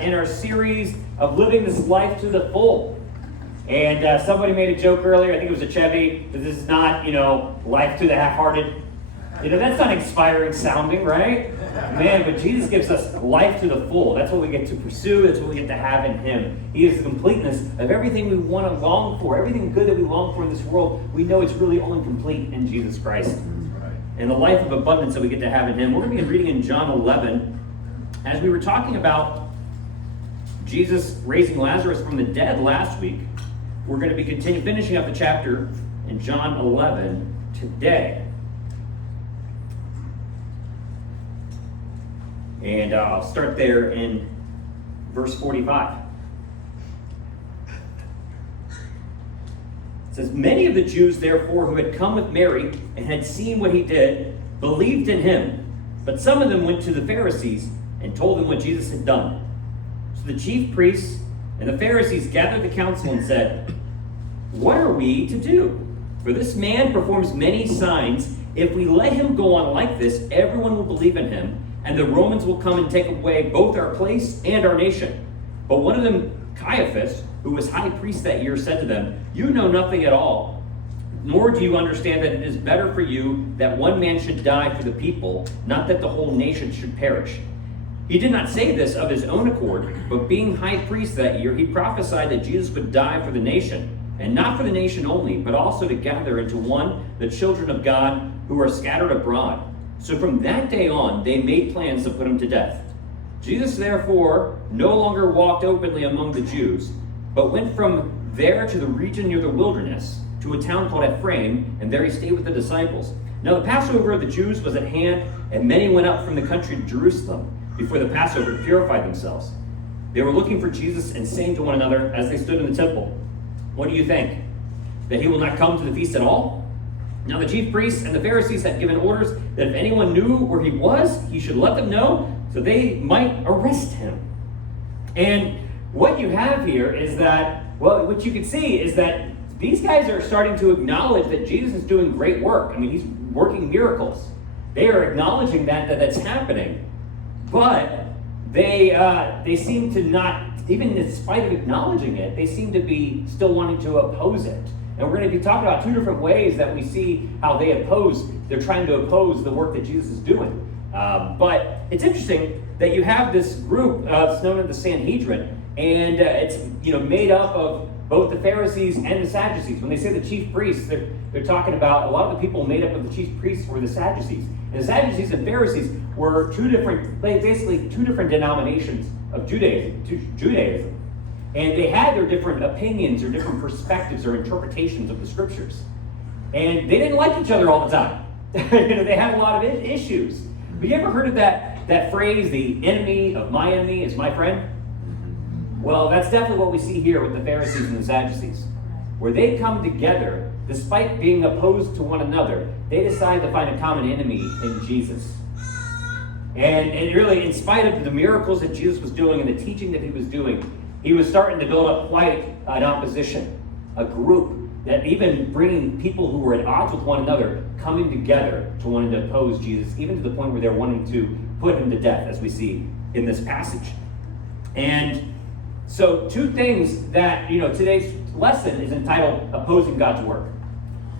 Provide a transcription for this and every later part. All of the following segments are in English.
in our series of living this life to the full. And somebody made a joke earlier, I think it was a Chevy, that this is not, life to the half-hearted. That's not inspiring sounding, right? Man, but Jesus gives us life to the full. That's what we get to pursue. That's what we get to have in Him. He is the completeness of everything we want to long for. Everything good that we long for in this world, we know it's really only complete in Jesus Christ. And the life of abundance that we get to have in Him. We're going to be reading in John 11. As we were talking about Jesus raising Lazarus from the dead last week, we're going to be finishing up the chapter in John 11 today. And I'll start there in verse 45. It says, "Many of the Jews, therefore, who had come with Mary and had seen what he did, believed in him. But some of them went to the Pharisees and told them what Jesus had done. So the chief priests and the Pharisees gathered the council and said, 'What are we to do? For this man performs many signs. If we let him go on like this, everyone will believe in him, and the Romans will come and take away both our place and our nation.' But one of them, Caiaphas, who was high priest that year, said to them, 'You know nothing at all, nor do you understand that it is better for you that one man should die for the people, not that the whole nation should perish.' He did not say this of his own accord, but being high priest that year, he prophesied that Jesus would die for the nation, and not for the nation only, but also to gather into one the children of God who are scattered abroad. So from that day on, they made plans to put him to death. Jesus, therefore, no longer walked openly among the Jews, but went from there to the region near the wilderness, to a town called Ephraim, and there he stayed with the disciples. Now the Passover of the Jews was at hand, and many went up from the country to Jerusalem before the Passover to purify themselves. They were looking for Jesus and saying to one another as they stood in the temple, 'What do you think? That he will not come to the feast at all?' Now the chief priests and the Pharisees had given orders that if anyone knew where he was, he should let them know, so they might arrest him." And what you have here is that, what you can see is that these guys are starting to acknowledge that Jesus is doing great work. I mean, he's working miracles. They are acknowledging that's happening, but they seem to not, even in spite of acknowledging it, they seem to be still wanting to oppose it. And we're going to be talking about two different ways that we see how they're trying to oppose the work that Jesus is doing. But it's interesting that you have this group, it's known as the Sanhedrin, and it's made up of both the Pharisees and the Sadducees. When they say the chief priests, they're talking about a lot of the people made up of the chief priests were the Sadducees. And the Sadducees and Pharisees were basically two different denominations of Judaism. And they had their different opinions or different perspectives or interpretations of the scriptures. And they didn't like each other all the time. They had a lot of issues. But you ever heard of that phrase, the enemy of my enemy is my friend? Well, that's definitely what we see here with the Pharisees and the Sadducees. Where they come together, despite being opposed to one another, they decide to find a common enemy in Jesus. And really, in spite of the miracles that Jesus was doing and the teaching that he was doing, he was starting to build up quite an opposition, a group that even bringing people who were at odds with one another, coming together to wanting to oppose Jesus, even to the point where they're wanting to put him to death, as we see in this passage. And so two things that, today's lesson is entitled Opposing God's Work.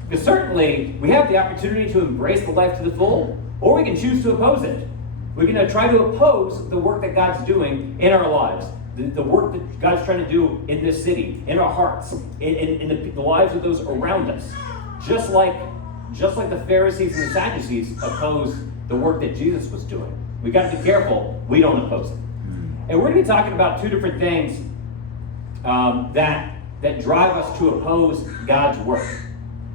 Because certainly we have the opportunity to embrace the life to the full, or we can choose to oppose it. We're going to try to oppose the work that God's doing in our lives. The work that God's trying to do in this city, in our hearts, in the lives of those around us. Just like the Pharisees and the Sadducees opposed the work that Jesus was doing. We've got to be careful we don't oppose it. And we're going to be talking about two different things that drive us to oppose God's work.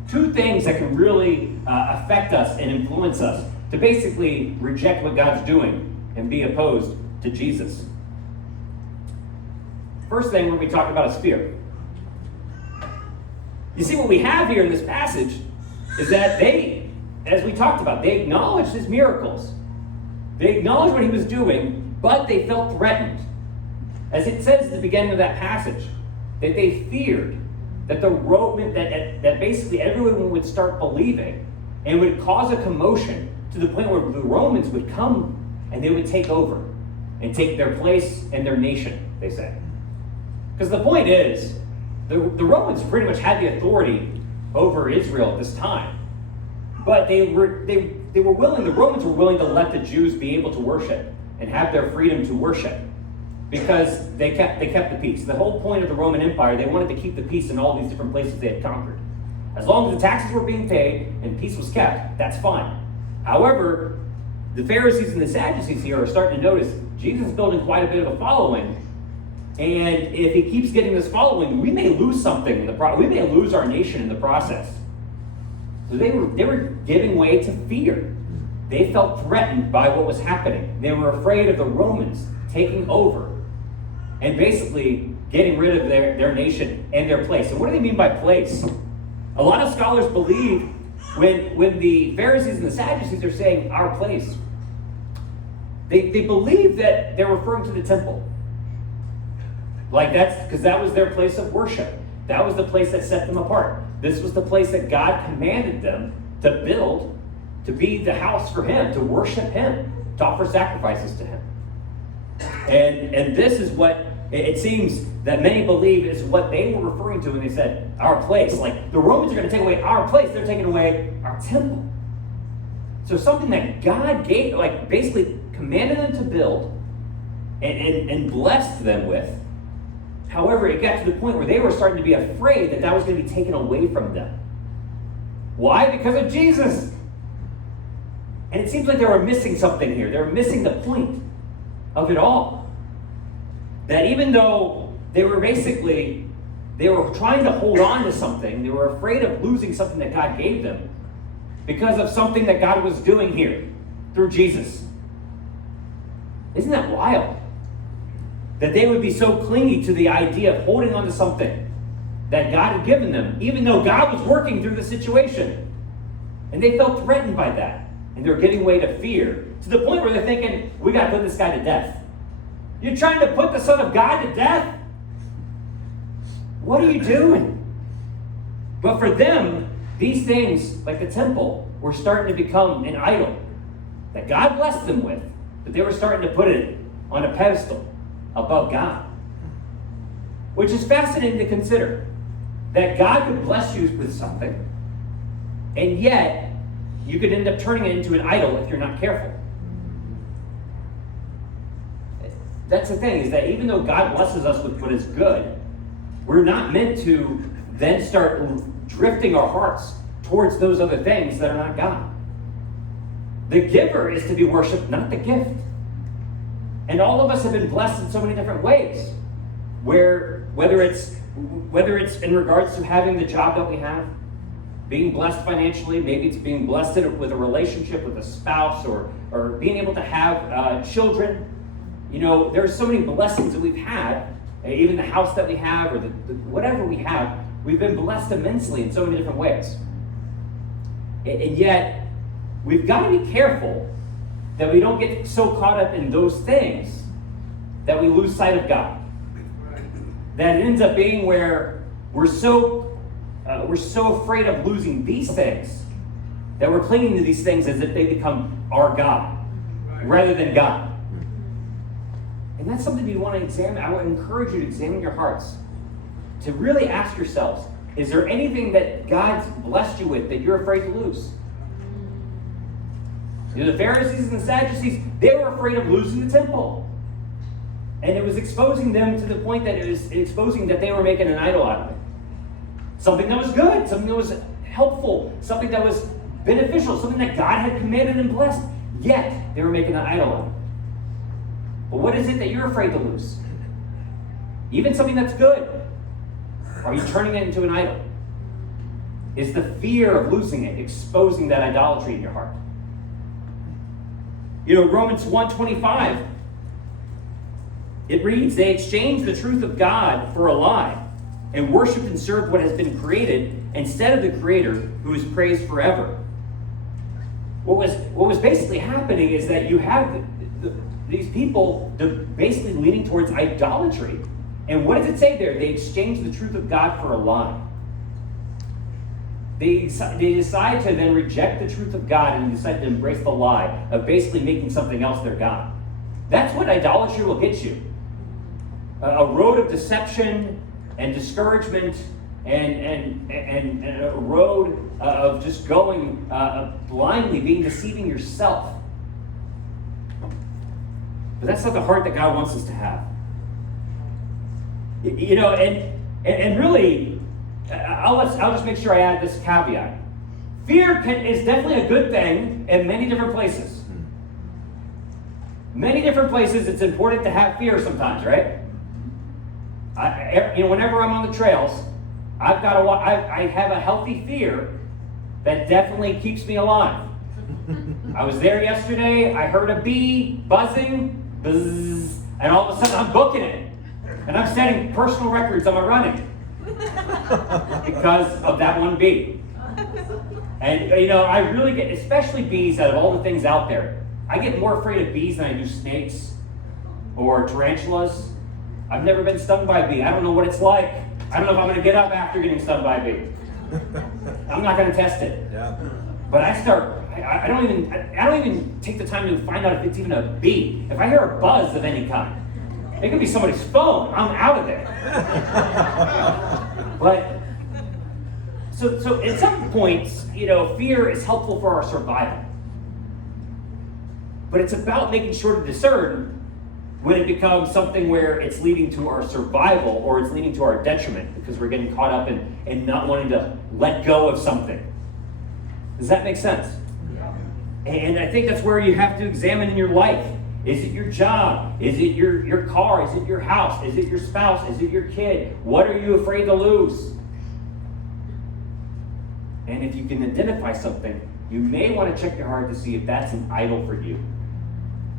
Two things that can really affect us and influence us to basically reject what God's doing and be opposed to Jesus. First thing we're going to be talking about is fear. You see, what we have here in this passage is that they, as we talked about, they acknowledged his miracles. They acknowledged what he was doing, but they felt threatened. As it says at the beginning of that passage, that they feared that that basically everyone would start believing and would cause a commotion to the point where the Romans would come and they would take over. and take their place and their nation, they say. Because the point is, the Romans pretty much had the authority over Israel at this time. But they were willing, the Romans were willing to let the Jews be able to worship and have their freedom to worship because they kept the peace. The whole point of the Roman Empire, they wanted to keep the peace in all these different places they had conquered. As long as the taxes were being paid and peace was kept, that's fine. However, the Pharisees and the Sadducees here are starting to notice Jesus is building quite a bit of a following. And if he keeps getting this following, we may lose something in the we may lose our nation in the process. So they were giving way to fear. They felt threatened by what was happening. They were afraid of the Romans taking over and basically getting rid of their nation and their place. And what do they mean by place? A lot of scholars believe when the Pharisees and the Sadducees are saying our place, they believe that they're referring to the temple. Like that's because that was their place of worship. That was the place that set them apart. This was the place that God commanded them to build, to be the house for him, to worship him, to offer sacrifices to him. And this is what it seems that many believe is what they were referring to when they said our place. Like the Romans are going to take away our place, they're taking away our temple. So something that God gave, like basically commanded them to build and blessed them with. However, it got to the point where they were starting to be afraid that was going to be taken away from them. Why? Because of Jesus. And it seems like they were missing something here. They were missing the point of it all. That even though they were trying to hold on to something, they were afraid of losing something that God gave them because of something that God was doing here through Jesus. Isn't that wild? That they would be so clingy to the idea of holding on to something that God had given them, even though God was working through the situation. And they felt threatened by that. And they're getting way to fear, to the point where they're thinking, we got to put this guy to death. You're trying to put the Son of God to death? What are you doing? But for them, these things, like the temple, were starting to become an idol that God blessed them with, but they were starting to put it on a pedestal above God. Which is fascinating to consider. That God could bless you with something, and yet you could end up turning it into an idol if you're not careful. That's the thing, is that even though God blesses us with what is good, we're not meant to then start drifting our hearts towards those other things that are not God. The giver is to be worshipped, not the gift. And all of us have been blessed in so many different ways. Whether it's in regards to having the job that we have, being blessed financially, maybe it's being blessed with a relationship with a spouse, or being able to have children. You know, there's so many blessings that we've had, even the house that we have, or whatever we have, we've been blessed immensely in so many different ways. And yet, we've got to be careful that we don't get so caught up in those things that we lose sight of God. That it ends up being where we're so afraid of losing these things that we're clinging to these things as if they become our God rather than God. And that's something you want to examine. I would encourage you to examine your hearts, to really ask yourselves, is there anything that God's blessed you with that you're afraid to lose? You know, the Pharisees and the Sadducees, they were afraid of losing the temple. And it was exposing them to the point that it was exposing that they were making an idol out of it. Something that was good, something that was helpful, something that was beneficial, something that God had commanded and blessed. Yet, they were making an idol out of it. But what is it that you're afraid to lose? Even something that's good. Are you turning it into an idol? Is the fear of losing it exposing that idolatry in your heart? You know, Romans 1:25, it reads, they exchanged the truth of God for a lie and worshiped and served what has been created instead of the Creator, who is praised forever. What was basically happening is that you have these people basically leaning towards idolatry. And what does it say there? They exchanged the truth of God for a lie. They decide to then reject the truth of God and decide to embrace the lie of basically making something else their God. That's what idolatry will get you. A road of deception and discouragement and a road of just going blindly, deceiving yourself. But that's not the heart that God wants us to have. You know, and really, I'll just make sure I add this caveat. Fear is definitely a good thing in many different places. Many different places, it's important to have fear sometimes, right? Whenever I'm on the trails, I have a healthy fear that definitely keeps me alive. I was there yesterday. I heard a bee buzzing, buzz, and all of a sudden I'm booking it, and I'm setting personal records on my running because of that one bee. And I really get, especially bees, out of all the things out there, I get more afraid of bees than I do snakes or tarantulas. I've never been stung by a bee. I don't know what it's like. I don't know if I'm going to get up after getting stung by a bee. I'm not going to test it. Yeah. But I don't even take the time to find out if it's even a bee. If I hear a buzz of any kind, it could be somebody's phone. I'm out of there. But so at some points, fear is helpful for our survival. But it's about making sure to discern when it becomes something where it's leading to our survival or it's leading to our detriment because we're getting caught up in not wanting to let go of something. Does that make sense? Yeah. And I think that's where you have to examine in your life. Is it your job? Is it your car? Is it your house? Is it your spouse? Is it your kid? What are you afraid to lose? And if you can identify something, you may want to check your heart to see if that's an idol for you.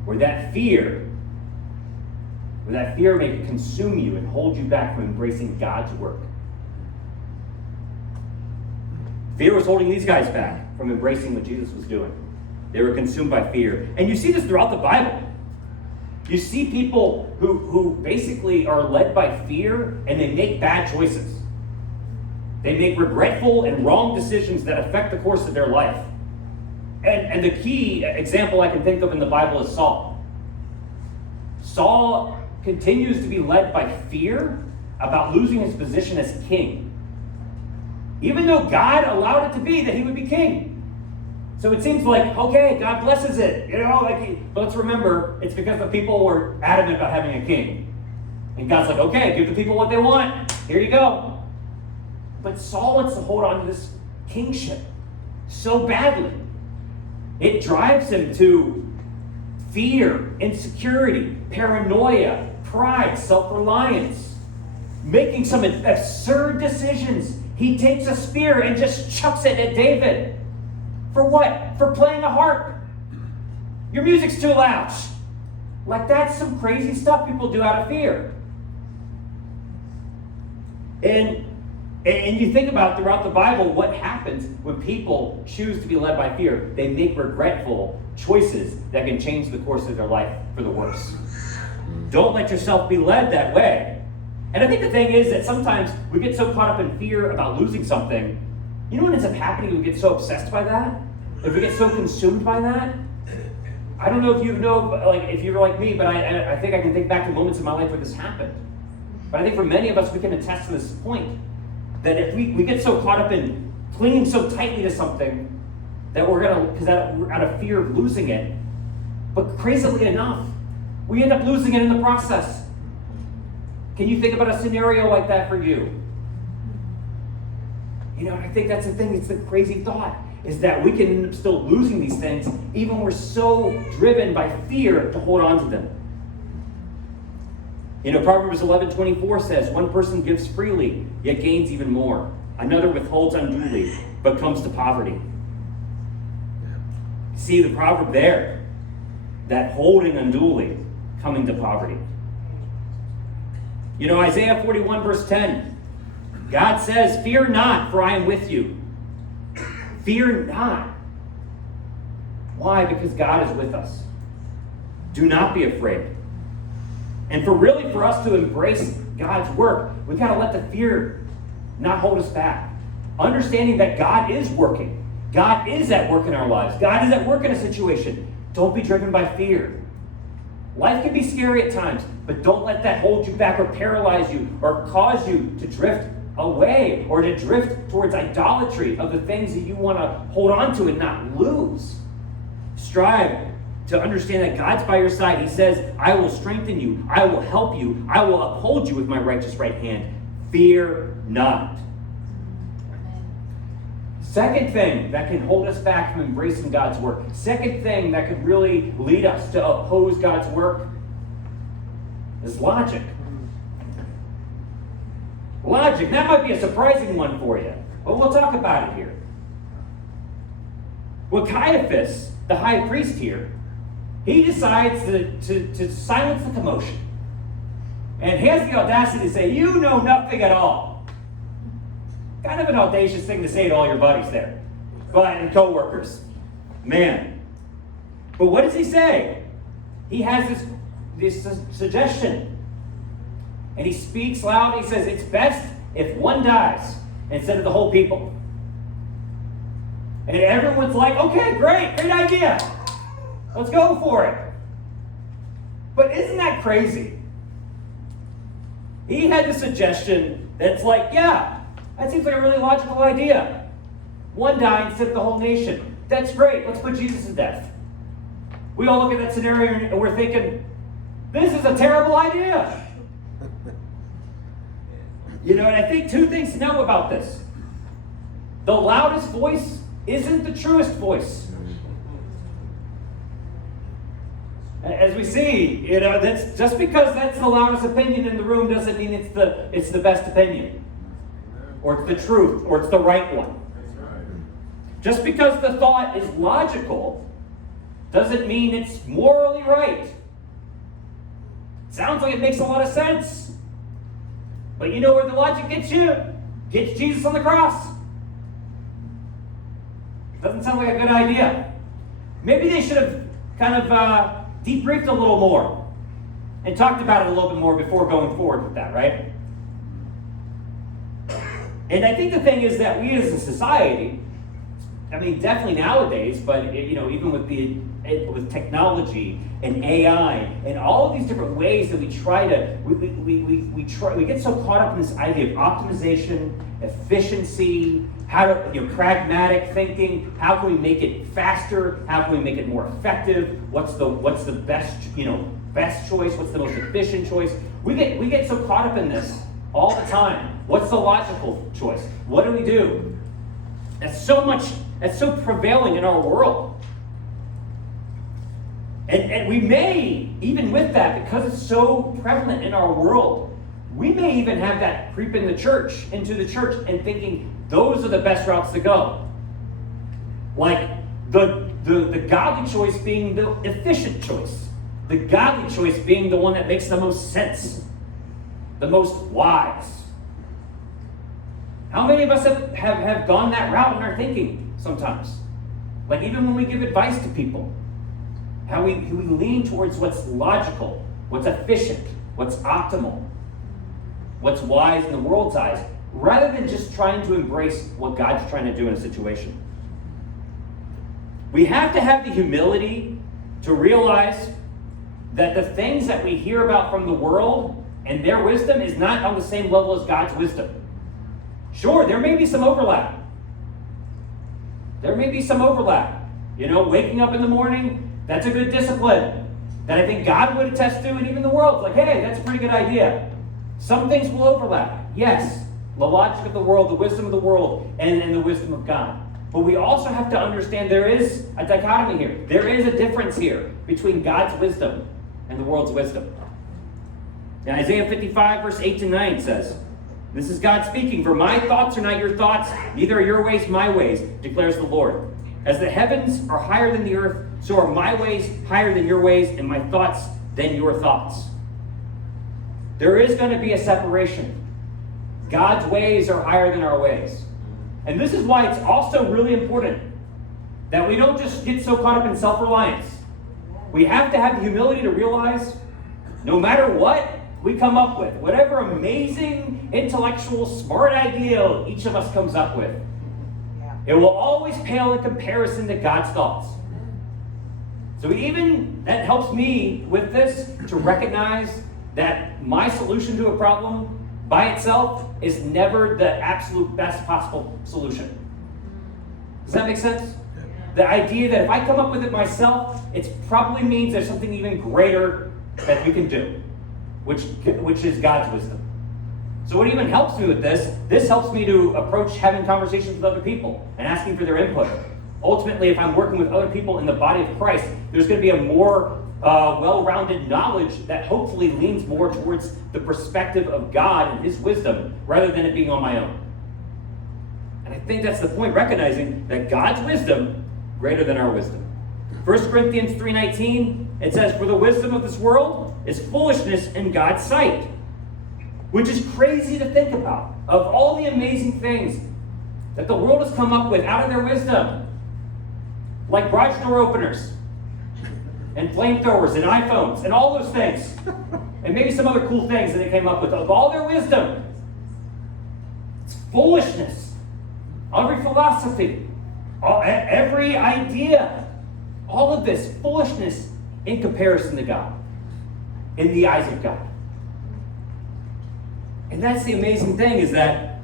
Where that fear may consume you and hold you back from embracing God's work. Fear was holding these guys back from embracing what Jesus was doing. They were consumed by fear. And you see this throughout the Bible. You see people who basically are led by fear and they make bad choices. They make regretful and wrong decisions that affect the course of their life. And the key example I can think of in the Bible is Saul. Saul continues to be led by fear about losing his position as king, even though God allowed it to be that he would be king. So it seems like, okay, God blesses it, but let's remember, it's because the people were adamant about having a king. And God's like, okay, give the people what they want. Here you go. But Saul wants to hold on to this kingship so badly. It drives him to fear, insecurity, paranoia, pride, self-reliance, making some absurd decisions. He takes a spear and just chucks it at David. For what? For playing a harp. Your music's too loud. Like, that's some crazy stuff people do out of fear. And you think about throughout the Bible what happens when people choose to be led by fear. They make regretful choices that can change the course of their life for the worse. Don't let yourself be led that way. And I think the thing is that sometimes we get so caught up in fear about losing something. You know what ends up happening? We get so obsessed by that. If we get so consumed by that. I don't know if if you're like me, but I think I can think back to moments in my life where this happened. But I think for many of us, we can attest to this point. That if we get so caught up in clinging so tightly to something that we're out of fear of losing it, but crazily enough, we end up losing it in the process. Can you think about a scenario like that for you? I think that's the thing. It's the crazy thought, is that we can end up still losing these things, even when we're so driven by fear to hold on to them. Proverbs 11:24 says, one person gives freely, yet gains even more. Another withholds unduly, but comes to poverty. See the proverb there, that holding unduly, coming to poverty. Isaiah 41 verse 10, God says, fear not, for I am with you. Fear not. Why? Because God is with us. Do not be afraid. And for us to embrace God's work, we've got to let the fear not hold us back. Understanding that God is working. God is at work in our lives. God is at work in a situation. Don't be driven by fear. Life can be scary at times, but don't let that hold you back or paralyze you or cause you to drift away or to drift towards idolatry of the things that you want to hold on to and not lose. Strive to understand that God's by your side. He says, I will strengthen you. I will help you. I will uphold you with my righteous right hand. Fear not. Second thing that can hold us back from embracing God's work. Second thing that could really lead us to oppose God's work is logic. Logic. That might be a surprising one for you, but we'll talk about it here. Well, Caiaphas, the high priest here, he decides to silence the commotion and has the audacity to say, you know nothing at all. Kind of an audacious thing to say to all your buddies there, and co-workers. Man. But what does he say? He has this suggestion. And he speaks loud. He says, it's best if one dies instead of the whole people. And everyone's like, okay, great idea. Let's go for it. But isn't that crazy? He had the suggestion that's like, yeah, that seems like a really logical idea. One die instead of the whole nation. That's great. Let's put Jesus to death. We all look at that scenario and we're thinking, this is a terrible idea. And I think two things to know about this. The loudest voice isn't the truest voice. As we see, that's just because that's the loudest opinion in the room doesn't mean it's the best opinion. Or it's the truth, or it's the right one. Just because the thought is logical doesn't mean it's morally right. Sounds like it makes a lot of sense. But you know where the logic gets you? Gets Jesus on the cross. Doesn't sound like a good idea. Maybe they should have kind of debriefed a little more and talked about it a little bit more before going forward with that, right? And I think the thing is that we as a society, definitely nowadays, but even with technology and AI and all of these different ways that we try to, we get so caught up in this idea of optimization, efficiency, how to, pragmatic thinking. How can we make it faster? How can we make it more effective? What's the best, best choice? What's the most efficient choice? We get so caught up in this all the time. What's the logical choice? What do we do? That's so prevailing in our world. And we may, even with that, because it's so prevalent in our world, we may even have that creep into the church, and thinking those are the best routes to go. Like the godly choice being the efficient choice. The godly choice being the one that makes the most sense. The most wise. How many of us have gone that route in our thinking sometimes? Like even when we give advice to people, how we lean towards what's logical, what's efficient, what's optimal, what's wise in the world's eyes, rather than just trying to embrace what God's trying to do in a situation. We have to have the humility to realize that the things that we hear about from the world and their wisdom is not on the same level as God's wisdom. Sure, there may be some overlap. Waking up in the morning, that's a good discipline that I think God would attest to, and even the world's like, hey, that's a pretty good idea. Some things will overlap. Yes, the logic of the world, the wisdom of the world, and the wisdom of God. But we also have to understand there is a dichotomy here. There is a difference here between God's wisdom and the world's wisdom. Now, Isaiah 55, verse 8 to 9 says, this is God speaking, for my thoughts are not your thoughts, neither are your ways my ways, declares the Lord. As the heavens are higher than the earth, so are my ways higher than your ways, and my thoughts than your thoughts. There is going to be a separation. God's ways are higher than our ways. And this is why it's also really important that we don't just get so caught up in self-reliance. We have to have the humility to realize no matter what we come up with, whatever amazing, intellectual, smart idea each of us comes up with, it will always pale in comparison to God's thoughts. So even that helps me with this to recognize that my solution to a problem by itself is never the absolute best possible solution. Does that make sense? The idea that if I come up with it myself, it probably means there's something even greater that we can do, which is God's wisdom. So what even helps me with this helps me to approach having conversations with other people and asking for their input. Ultimately, if I'm working with other people in the body of Christ, there's going to be a more well-rounded knowledge that hopefully leans more towards the perspective of God and His wisdom rather than it being on my own. And I think that's the point, recognizing that God's wisdom greater than our wisdom. 1 Corinthians 3:19, it says, "For the wisdom of this world is foolishness in God's sight," which is crazy to think about. Of all the amazing things that the world has come up with out of their wisdom, like garage door openers, and flamethrowers, and iPhones, and all those things, and maybe some other cool things that they came up with, of all their wisdom, it's foolishness. Every philosophy, every idea, all of this foolishness in comparison to God, in the eyes of God. And that's the amazing thing, is that,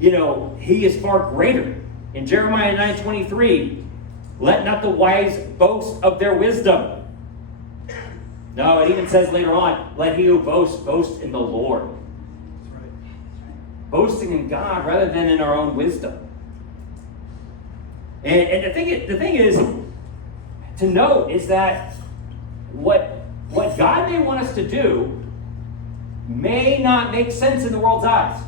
He is far greater. In Jeremiah 9:23, "Let not the wise boast of their wisdom." No, it even says later on, "Let he who boast in the Lord." That's right. Boasting in God rather than in our own wisdom. And the thing is to note is that what God may want us to do may not make sense in the world's eyes.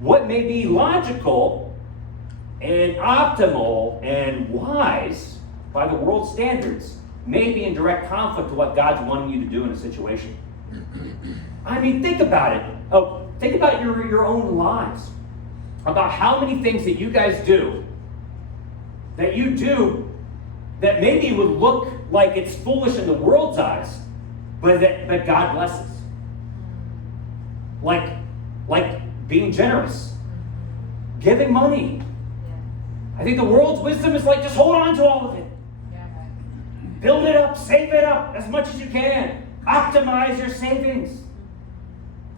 What may be logical and optimal and wise by the world's standards may be in direct conflict to what God's wanting you to do in a situation. I mean, think about it. Think about your own lives. About how many things that you guys do that maybe would look like it's foolish in the world's eyes, but God blesses. Like being generous, giving money. I think the world's wisdom is like, just hold on to all of it. Build it up, save it up as much as you can. Optimize your savings.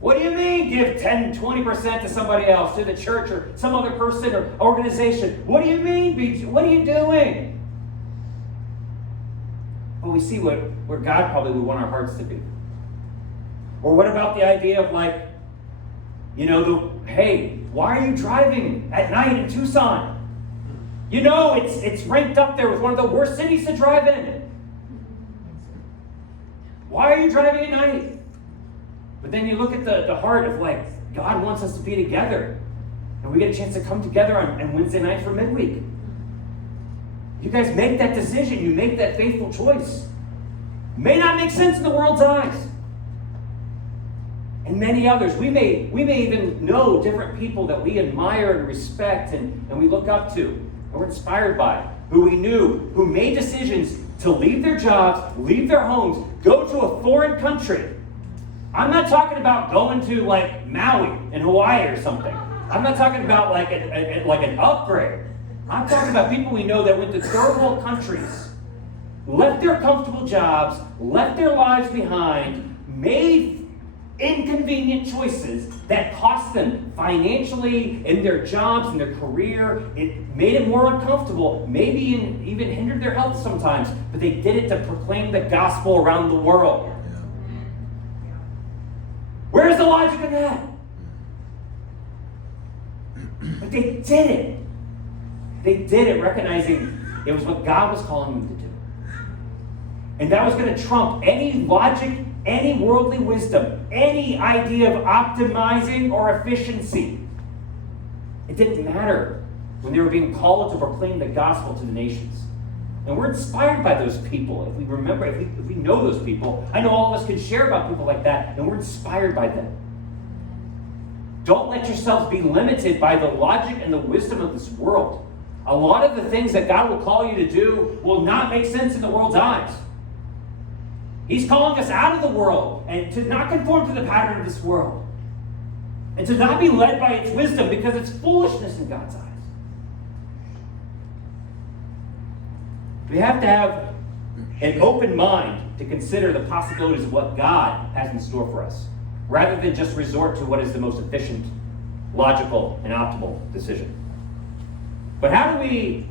What do you mean give 10, 20% to somebody else, to the church or some other person or organization? What do you mean? What are you doing? But we see where God probably would want our hearts to be. Or what about the idea of hey, why are you driving at night in Tucson? It's ranked up there with one of the worst cities to drive in. Why are you driving at night? But then you look at the heart of God wants us to be together. And we get a chance to come together on Wednesday nights for midweek. You guys make that decision. You make that faithful choice. May not make sense in the world's eyes. And many others. We may even know different people that we admire and respect and we look up to and we're inspired by, who we knew, who made decisions to leave their jobs, leave their homes, go to a foreign country. I'm not talking about going to Maui in Hawaii or something. I'm not talking about an upgrade. I'm talking about people we know that went to third world countries, left their comfortable jobs, left their lives behind, made inconvenient choices that cost them financially, in their jobs, in their career. It made it more uncomfortable, maybe even hindered their health sometimes, but they did it to proclaim the gospel around the world. Where's the logic in that? But they did it. They did it recognizing it was what God was calling them to do. And that was going to trump any logic, any worldly wisdom, any idea of optimizing or efficiency. It didn't matter when they were being called to proclaim the gospel to the nations. And we're inspired by those people. If we remember, if we know those people, I know all of us can share about people like that, and we're inspired by them. Don't let yourselves be limited by the logic and the wisdom of this world. A lot of the things that God will call you to do will not make sense in the world's eyes. He's calling us out of the world and to not conform to the pattern of this world. And to not be led by its wisdom because it's foolishness in God's eyes. We have to have an open mind to consider the possibilities of what God has in store for us, rather than just resort to what is the most efficient, logical, and optimal decision. But how can we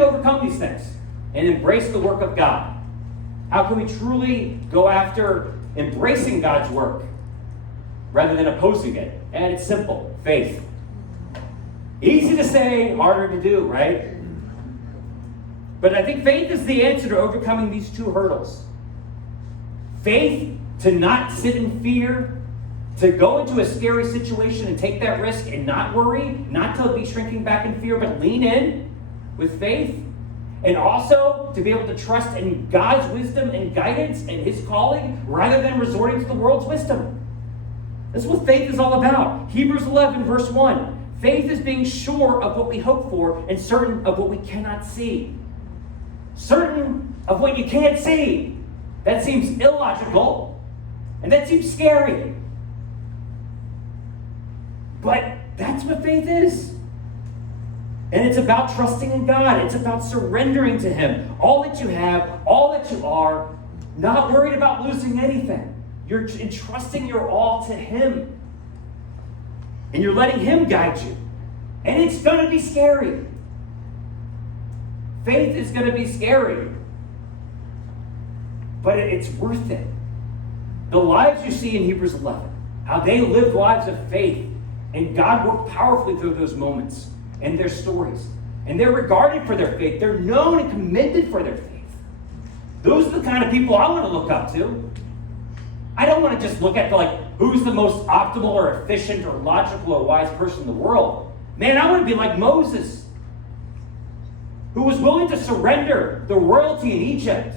overcome these things and embrace the work of God? How can we truly go after embracing God's work rather than opposing it? And it's simple: faith. Easy to say, harder to do, right? But I think faith is the answer to overcoming these two hurdles. Faith to not sit in fear, to go into a scary situation and take that risk and not worry, not to be shrinking back in fear, but lean in with faith. And also to be able to trust in God's wisdom and guidance and His calling rather than resorting to the world's wisdom. That's what faith is all about. Hebrews 11, verse 1. Faith is being sure of what we hope for and certain of what we cannot see. Certain of what you can't see. That seems illogical, and that seems scary. But that's what faith is. And it's about trusting in God. It's about surrendering to Him. All that you have, all that you are, not worried about losing anything. You're entrusting your all to Him. And you're letting Him guide you. And it's going to be scary. Faith is going to be scary. But it's worth it. The lives you see in Hebrews 11, how they lived lives of faith, and God worked powerfully through those moments and their stories. And they're regarded for their faith. They're known and commended for their faith. Those are the kind of people I want to look up to. I don't want to just look at who's the most optimal or efficient or logical or wise person in the world. Man, I want to be like Moses, who was willing to surrender the royalty in Egypt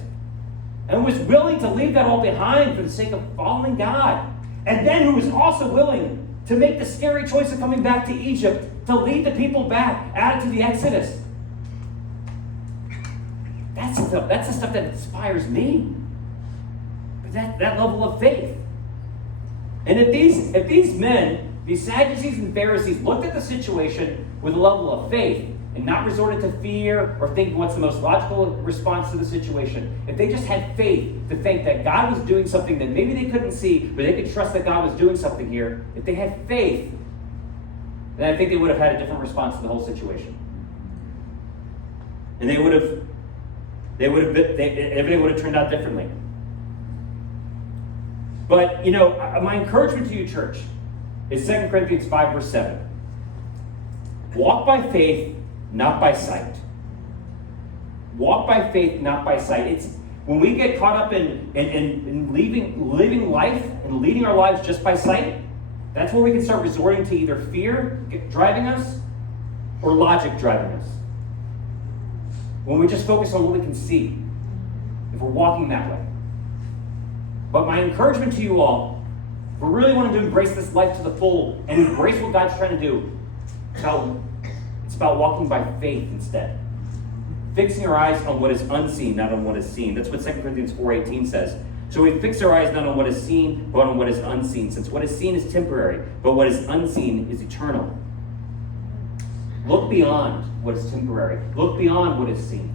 and was willing to leave that all behind for the sake of following God. And then who was also willing to make the scary choice of coming back to Egypt to lead the people back, added to the Exodus. That's the stuff that inspires me. That level of faith. And if these men, these Sadducees and Pharisees, looked at the situation with a level of faith and not resorted to fear or thinking what's the most logical response to the situation, if they just had faith to think that God was doing something that maybe they couldn't see, but they could trust that God was doing something here, if they had faith, then I think they would have had a different response to the whole situation. And everything would have turned out differently. But, my encouragement to you, church, is 2 Corinthians 5, verse 7. Walk by faith, not by sight. Walk by faith, not by sight. It's when we get caught up in living life and leading our lives just by sight, that's where we can start resorting to either fear driving us or logic driving us. When we just focus on what we can see, if we're walking that way. But my encouragement to you all, if we really want to embrace this life to the full and embrace what God's trying to do, it's about walking by faith instead. Fixing our eyes on what is unseen, not on what is seen. That's what 2 Corinthians 4:18 says. So we fix our eyes not on what is seen, but on what is unseen. Since what is seen is temporary, but what is unseen is eternal. Look beyond what is temporary. Look beyond what is seen.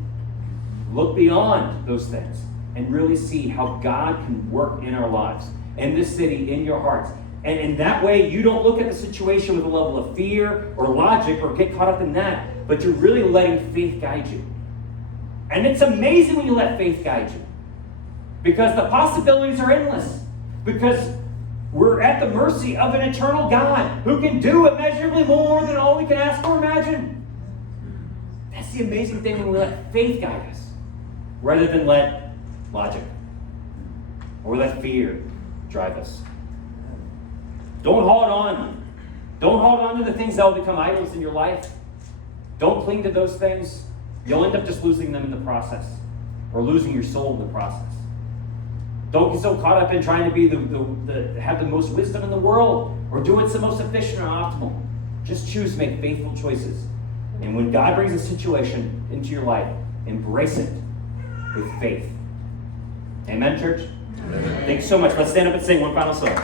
Look beyond those things and really see how God can work in our lives, in this city, in your hearts. And in that way, you don't look at the situation with a level of fear or logic or get caught up in that, but you're really letting faith guide you. And it's amazing when you let faith guide you, because the possibilities are endless, because we're at the mercy of an eternal God who can do immeasurably more than all we can ask or imagine. That's the amazing thing when we let faith guide us, rather than let logic or let fear drive us. Don't hold on. Don't hold on to the things that will become idols in your life. Don't cling to those things. You'll end up just losing them in the process, or losing your soul in the process. Don't get so caught up in trying to be have the most wisdom in the world, or do what's the most efficient or optimal. Just choose to make faithful choices. And when God brings a situation into your life, embrace it with faith. Amen, church? Amen. Thanks so much. Let's stand up and sing one final song.